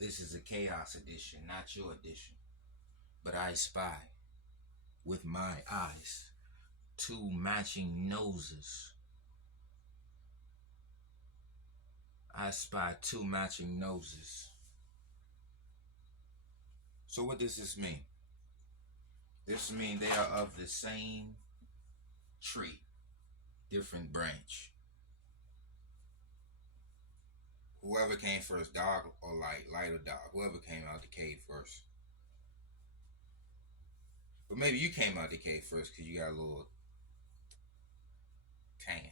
This is a chaos edition, not your edition. But I spy with my eyes two matching noses. I spy two matching noses. So what does this mean? This means they are of the same tree, different branch. Whoever came first, dark or light or dark, whoever came out the cave first. But maybe you came out the cave first because you got a little tan.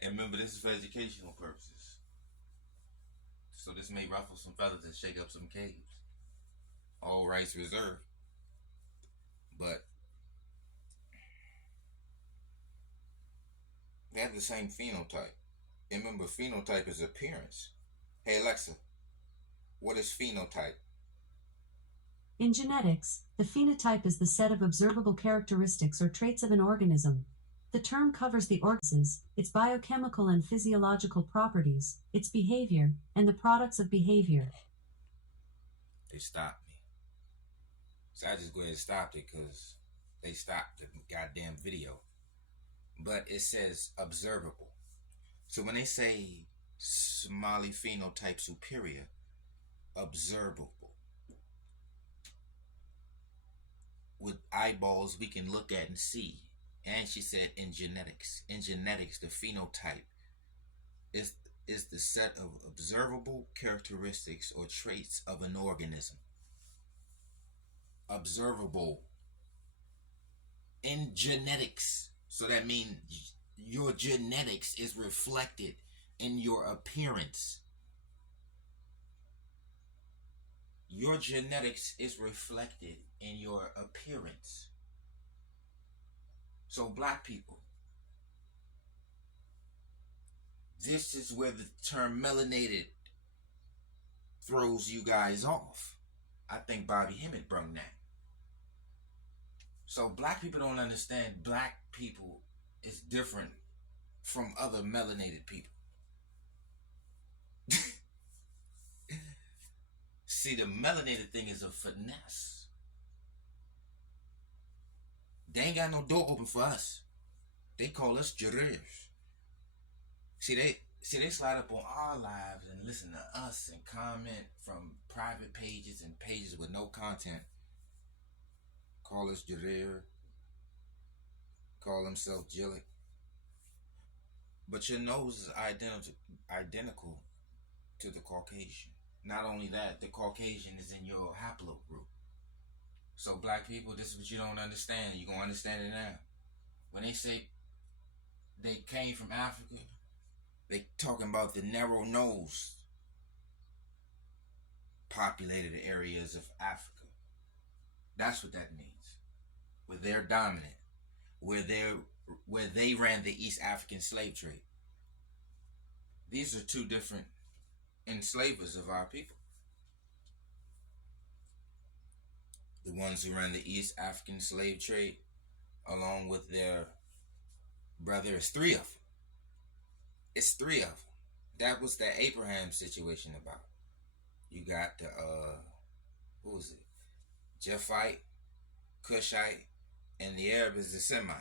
And remember, this is for educational purposes. So this may ruffle some feathers and shake up some caves. All rights reserved. But they have the same phenotype. And remember, phenotype is appearance. Hey Alexa, what is phenotype? In genetics, the phenotype is the set of observable characteristics or traits of an organism. The term covers the organisms, its biochemical and physiological properties, its behavior, and the products of behavior. They stopped me. So I just go ahead and stopped it because they stopped the goddamn video. But it says observable. So when they say Somali phenotype superior, observable. With eyeballs we can look at and see. And she said in genetics, the phenotype is the set of observable characteristics or traits of an organism. Observable in genetics. So that means your genetics is reflected in your appearance. Your genetics is reflected in your appearance. So black people, this is where the term melanated throws you guys off. I think Bobby Hemmett brung that. So black people don't understand black people is different from other melanated people. See, the melanated thing is a finesse. They ain't got no door open for us. They call us jurors. See, they slide up on our lives and listen to us and comment from private pages and pages with no content. Call us juror. Call themselves Jillick. But your nose is identical to the Caucasian. Not only that, the Caucasian is in your haplogroup. So black people, this is what you don't understand. You're going to understand it now. When they say they came from Africa, they talking about the narrow nose populated areas of Africa. That's what that means. Where they're dominant. Where they ran the East African slave trade. These are two different enslavers of our people. The ones who ran the East African slave trade, along with their brother, it's three of them. It's three of them. That was the Abraham situation about. You got the, who was it? Japhite, Cushite, and the Arab is the Semite.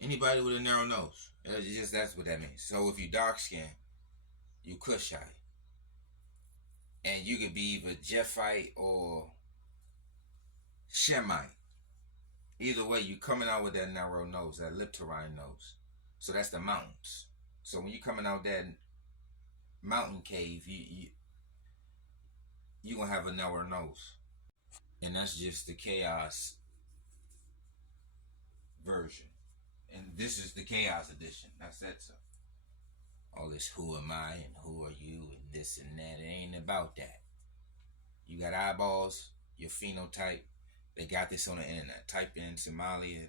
Anybody with a narrow nose. That's what that means. So if you dark skinned, you Cushite. And you could be either Japhite or Shemite. Either way, you coming out with that narrow nose, that lip terrain nose. So that's the mountains. So when you coming out that mountain cave, you gonna have a narrow nose. And that's just the chaos version. And this is the chaos edition. I said so. All this who am I and who are you and this and that. It ain't about that. You got eyeballs, your phenotype. They got this on the internet. Type in Somali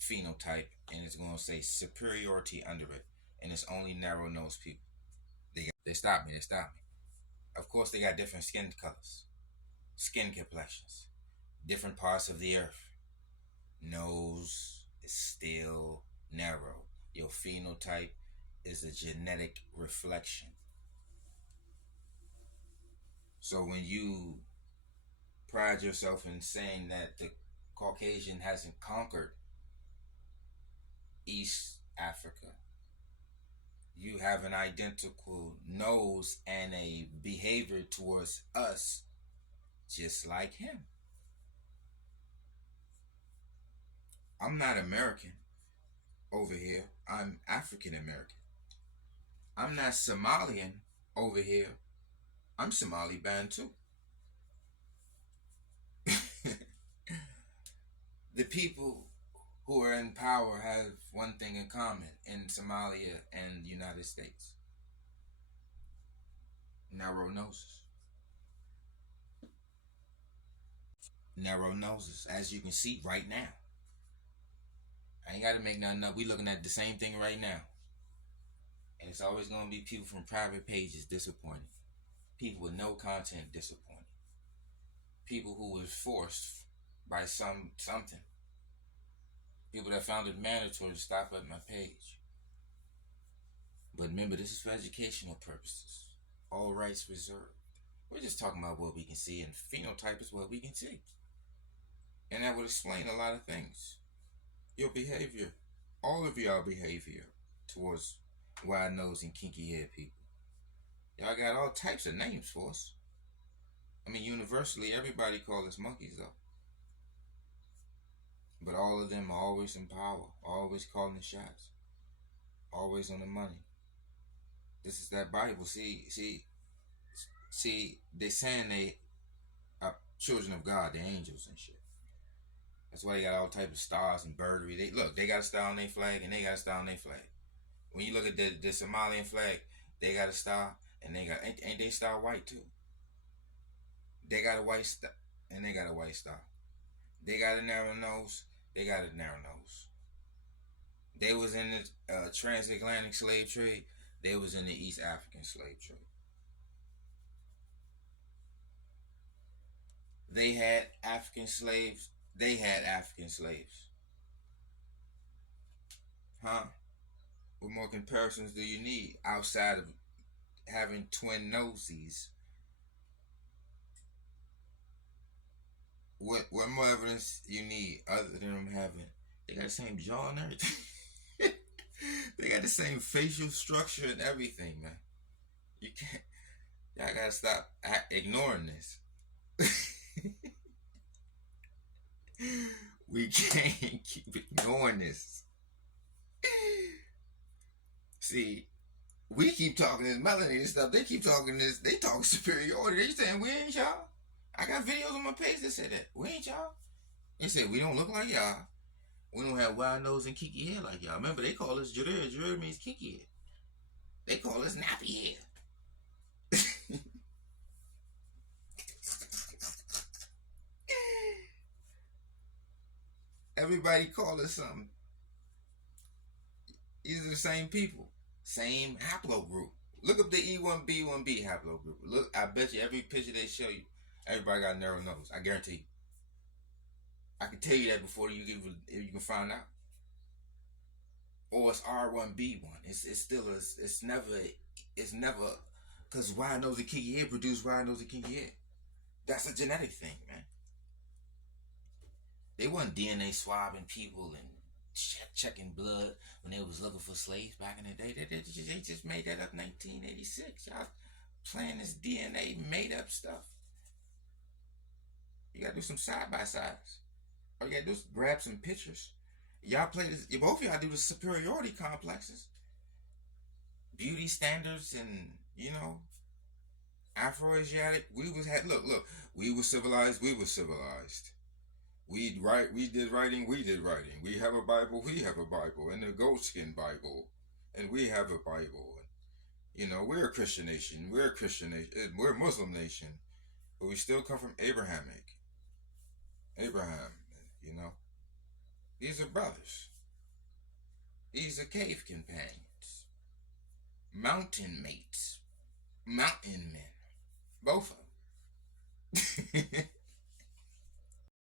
phenotype and it's going to say superiority under it. And it's only narrow nosed people. They stopped me. Of course, they got different skin colors, skin complexions. different parts of the earth. Nose is still narrow. Your phenotype is a genetic reflection. So when you pride yourself in saying that the Caucasian hasn't conquered East Africa, you have an identical nose and a behavior towards us just like him. I'm not American over here. I'm African American. I'm not Somalian over here. I'm Somali Bantu. The people who are in power have one thing in common in Somalia and the United States: narrow noses. Narrow noses, as you can see right now. I ain't got to make nothing up. We looking at the same thing right now. And it's always going to be people from private pages disappointed. People with no content disappointed. People who was forced by something. People that found it mandatory to stop at my page. But remember, this is for educational purposes. All rights reserved. We're just talking about what we can see, and phenotype is what we can see. And that would explain a lot of things. Your behavior, all of y'all behavior towards wide nose and kinky hair people. Y'all got all types of names for us. I mean, universally, everybody calls us monkeys, though. But all of them are always in power, always calling the shots, always on the money. This is that Bible. See, they saying they are children of God, they're angels and shit. That's why they got all type of stars and birdery. They got a star on their flag, and they got a star on their flag. When you look at the Somalian flag, they got a star, and they got ain't they star white too? They got a white star, and they got a white star. They got a narrow nose. They got a narrow nose. They was in the transatlantic slave trade. They was in the East African slave trade. They had African slaves. They had African slaves. Huh? What more comparisons do you need outside of having twin noses? What more evidence you need other than them having? They got the same jaw and everything. They got the same facial structure and everything, man. You can't. Y'all gotta stop ignoring this. We can't keep ignoring this. See, we keep talking this melanated and stuff. They keep talking this. They talk superiority. They saying we ain't y'all. I got videos on my page that said that we ain't y'all. They said we don't look like y'all. We don't have wild nose and kinky hair like y'all. Remember, they call us Jadir. Jadir means kinky hair. They call us nappy hair. Everybody call us something. These are the same people. Same haplogroup. Look up the E1B1B haplogroup. Look, I bet you every picture they show you, everybody got a narrow nose. I guarantee you. I can tell you that before you can find out. Or it's R1B1. It's still it's never because wide nose and kinky hair produce wide nose and kinky hair. That's a genetic thing, man. They wasn't DNA swabbing people and checking blood when they was looking for slaves back in the day. They just made that up in 1986. Y'all playing this DNA made up stuff. You gotta do some side by sides. All you gotta do is grab some pictures. Y'all play this. Both of y'all do the superiority complexes, beauty standards, and Afro-Asiatic. We were civilized. We did writing. We have a Bible, and the goatskin Bible, and we have a Bible. We're a Christian nation. We're a Muslim nation, but we still come from Abraham. These are brothers. These are cave companions, mountain mates, mountain men, both of them.